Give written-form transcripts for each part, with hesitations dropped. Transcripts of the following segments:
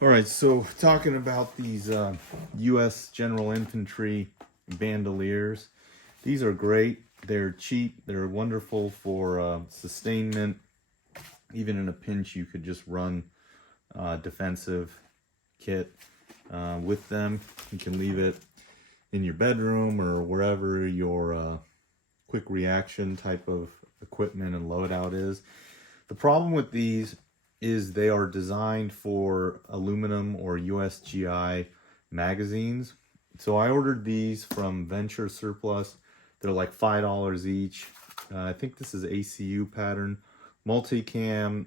All right, so talking about these U.S. General Infantry bandoliers, these are great. They're cheap. They're wonderful for sustainment. Even in a pinch, you could just run defensive kit with them. You can leave it in your bedroom or wherever your quick reaction type of equipment and loadout is. The problem with these is they are designed for aluminum or USGI magazines. So I ordered these from VentureSurplus. They're like $5 each. I think this is ACU pattern. Multicam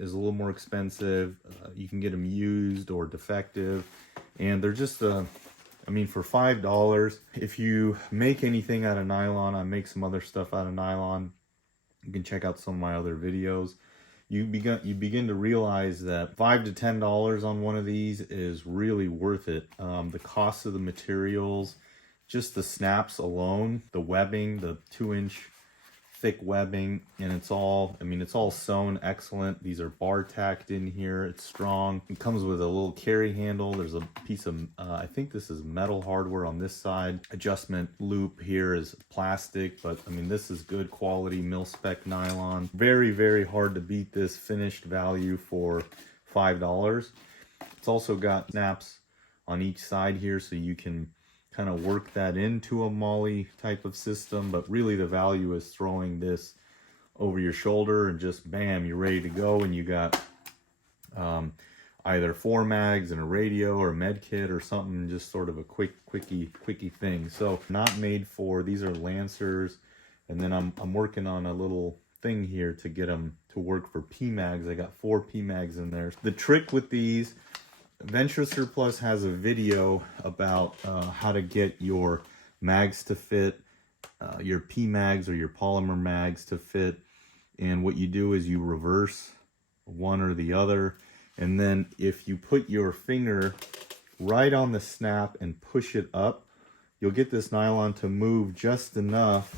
is a little more expensive. You can get them used or defective. And they're just, I mean, for $5, if you make anything out of nylon, I make some other stuff out of nylon. You can check out some of my other videos. You begin to realize that $5 to $10 on one of these is really worth it. The cost of the materials, just the snaps alone, the webbing, the 2-inch thick webbing, and it's all, I mean, it's all sewn excellent. These are bar tacked in here. It's strong. It comes with a little carry handle. There's a piece of, I think this is metal hardware on this side. Adjustment loop here is plastic, but I mean, this is good quality Milspec nylon. Very, very hard to beat this finished value for $5. It's also got snaps on each side here, so you can kind of work that into a molly type of system, but really the value is throwing this over your shoulder and just bam, you're ready to go, and you got either 4 mags and a radio or a med kit or something, just sort of a quickie thing. So not made for, these are Lancers, and then I'm working on a little thing here to get them to work for Pmags. I got 4 Pmags in there. The trick with these, VentureSurplus has a video about how to get your mags to fit, your Pmags or your polymer mags to fit. And what you do is you reverse one or the other. And then if you put your finger right on the snap and push it up, you'll get this nylon to move just enough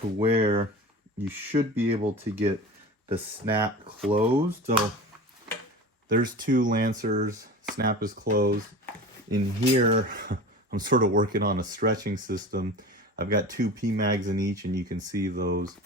to where you should be able to get the snap closed. So there's 2 Lancers, snap is closed. In here, I'm sort of working on a stretching system. I've got 2 Pmags in each, and you can see those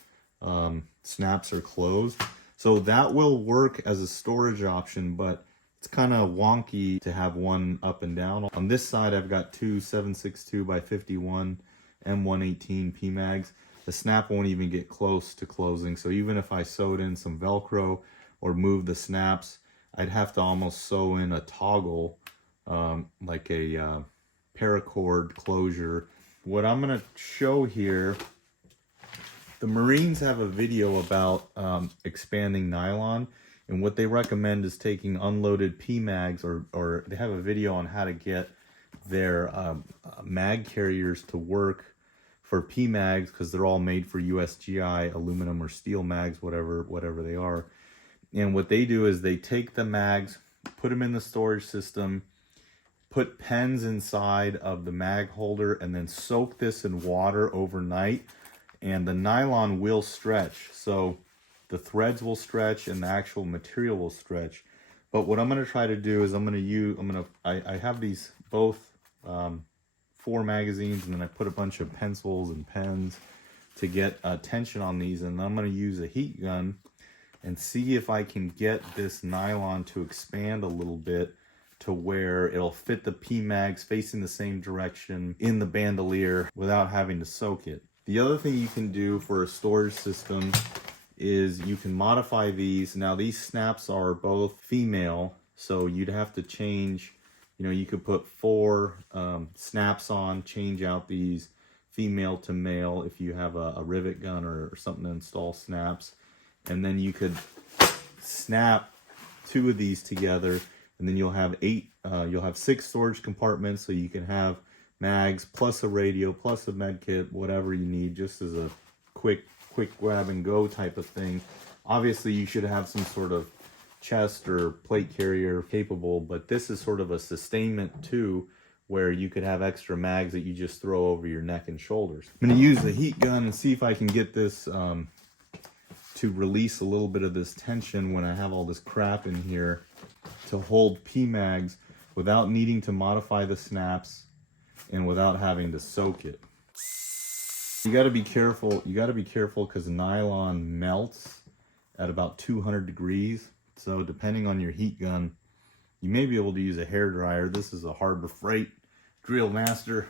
snaps are closed. So that will work as a storage option, but it's kind of wonky to have one up and down. On this side, I've got 2 7.62 by 51 M118 Pmags. The snap won't even get close to closing. So even if I sewed in some Velcro or moved the snaps, I'd have to almost sew in a toggle, like a paracord closure. What I'm going to show here, the Marines have a video about expanding nylon, and what they recommend is taking unloaded Pmags, or they have a video on how to get their mag carriers to work for Pmags, because they're all made for USGI aluminum or steel mags, whatever they are. And what they do is they take the mags, put them in the storage system, put pens inside of the mag holder, and then soak this in water overnight. And the nylon will stretch. So the threads will stretch and the actual material will stretch. But what I'm going to try to do is I have these both 4 magazines, and then I put a bunch of pencils and pens to get tension on these. And I'm going to use a heat gun and see if I can get this nylon to expand a little bit to where it'll fit the Pmags facing the same direction in the bandolier without having to soak it. The other thing you can do for a storage system is you can modify these. Now these snaps are both female, so you'd have to change, you know, you could put 4 snaps on, change out these female to male if you have a rivet gun or something to install snaps. And then you could snap 2 of these together, and then you'll have 6 storage compartments, so you can have mags plus a radio plus a med kit, whatever you need, just as a quick grab and go type of thing. Obviously you should have some sort of chest or plate carrier capable, but this is sort of a sustainment too, where you could have extra mags that you just throw over your neck and shoulders. I'm going to use the heat gun and see if I can get this to release a little bit of this tension when I have all this crap in here. to hold Pmags without needing to modify the snaps and without having to soak it. You got to be careful. You got to be careful because nylon melts at about 200 degrees. So depending on your heat gun, you may be able to use a hair dryer. This is a Harbor Freight Drill Master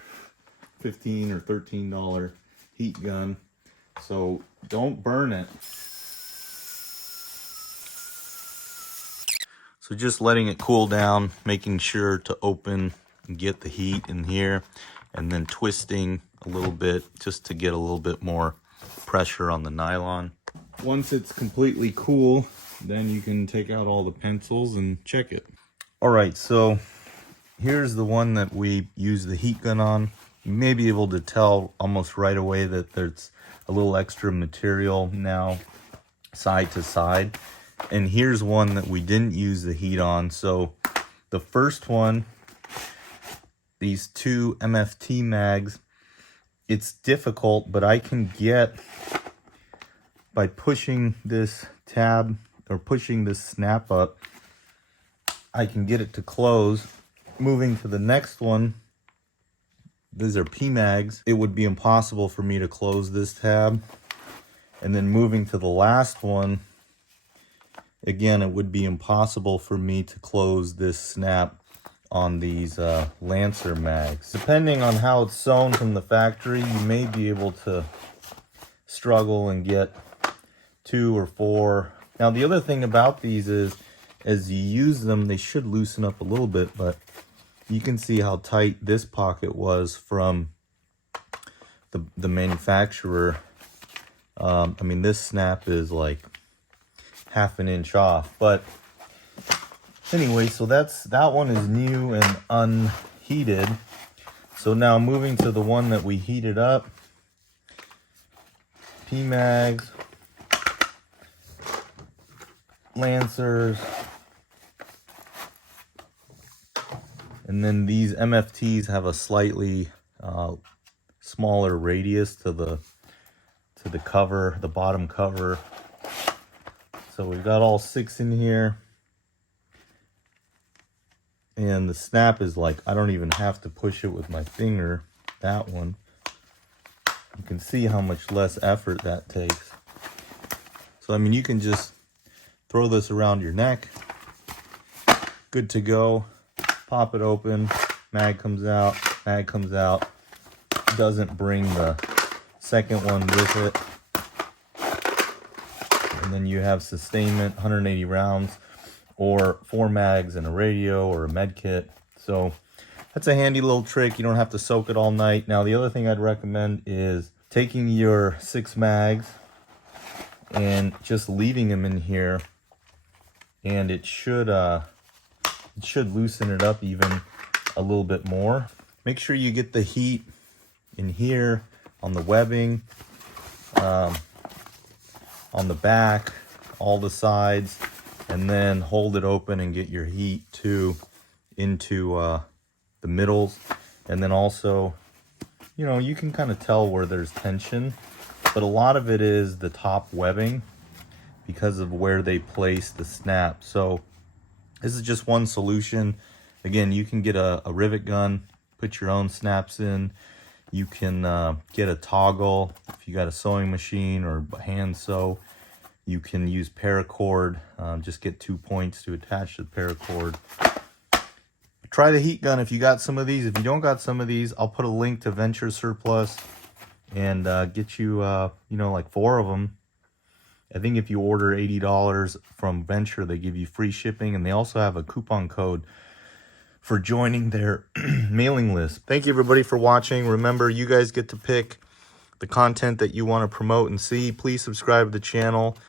$15 or $13 heat gun. So don't burn it. So just letting it cool down, making sure to open and get the heat in here, and then twisting a little bit just to get a little bit more pressure on the nylon. Once it's completely cool, then you can take out all the pencils and check it. All right, so here's the one that we use the heat gun on. You may be able to tell almost right away that there's a little extra material now side to side. And here's one that we didn't use the heat on. So the first one, these two MFT mags, it's difficult, but I can get, by pushing this tab or pushing this snap up, I can get it to close. Moving to the next one, these are Pmags. It would be impossible for me to close this tab. And then moving to the last one, again, it would be impossible for me to close this snap on these Lancer mags. Depending on how it's sewn from the factory, you may be able to struggle and get 2 or 4. Now, the other thing about these is, as you use them, they should loosen up a little bit, but you can see how tight this pocket was from the manufacturer. I mean, this snap is like half an inch off, but anyway, so that one is new and unheated. So now moving to the one that we heated up, Pmags, Lancers, and then these MFTs have a slightly smaller radius to the cover, the bottom cover. So we've got all 6 in here. And the snap is like, I don't even have to push it with my finger, that one. You can see how much less effort that takes. So, I mean, you can just throw this around your neck. Good to go. Pop it open. Mag comes out. Mag comes out. Doesn't bring the second one with it. And then you have sustainment, 180 rounds, or 4 mags and a radio or a med kit. So that's a handy little trick. You don't have to soak it all night. Now, the other thing I'd recommend is taking your 6 mags and just leaving them in here, and it should loosen it up even a little bit more. Make sure you get the heat in here on the webbing, on the back, all the sides, and then hold it open and get your heat too into the middles. And then also, you know, you can kind of tell where there's tension, but a lot of it is the top webbing because of where they place the snap. So this is just one solution. Again, you can get a rivet gun, put your own snaps in. You can get a toggle if you got a sewing machine or hand sew. You can use paracord, just get 2 points to attach the paracord. Try the heat gun if you got some of these. If you don't got some of these, I'll put a link to VentureSurplus and get you, you know, like 4 of them. I think if you order $80 from Venture, they give you free shipping, and they also have a coupon code for joining their mailing list. Thank you, everybody, for watching. Remember, you guys get to pick the content that you want to promote and see. Please subscribe to the channel.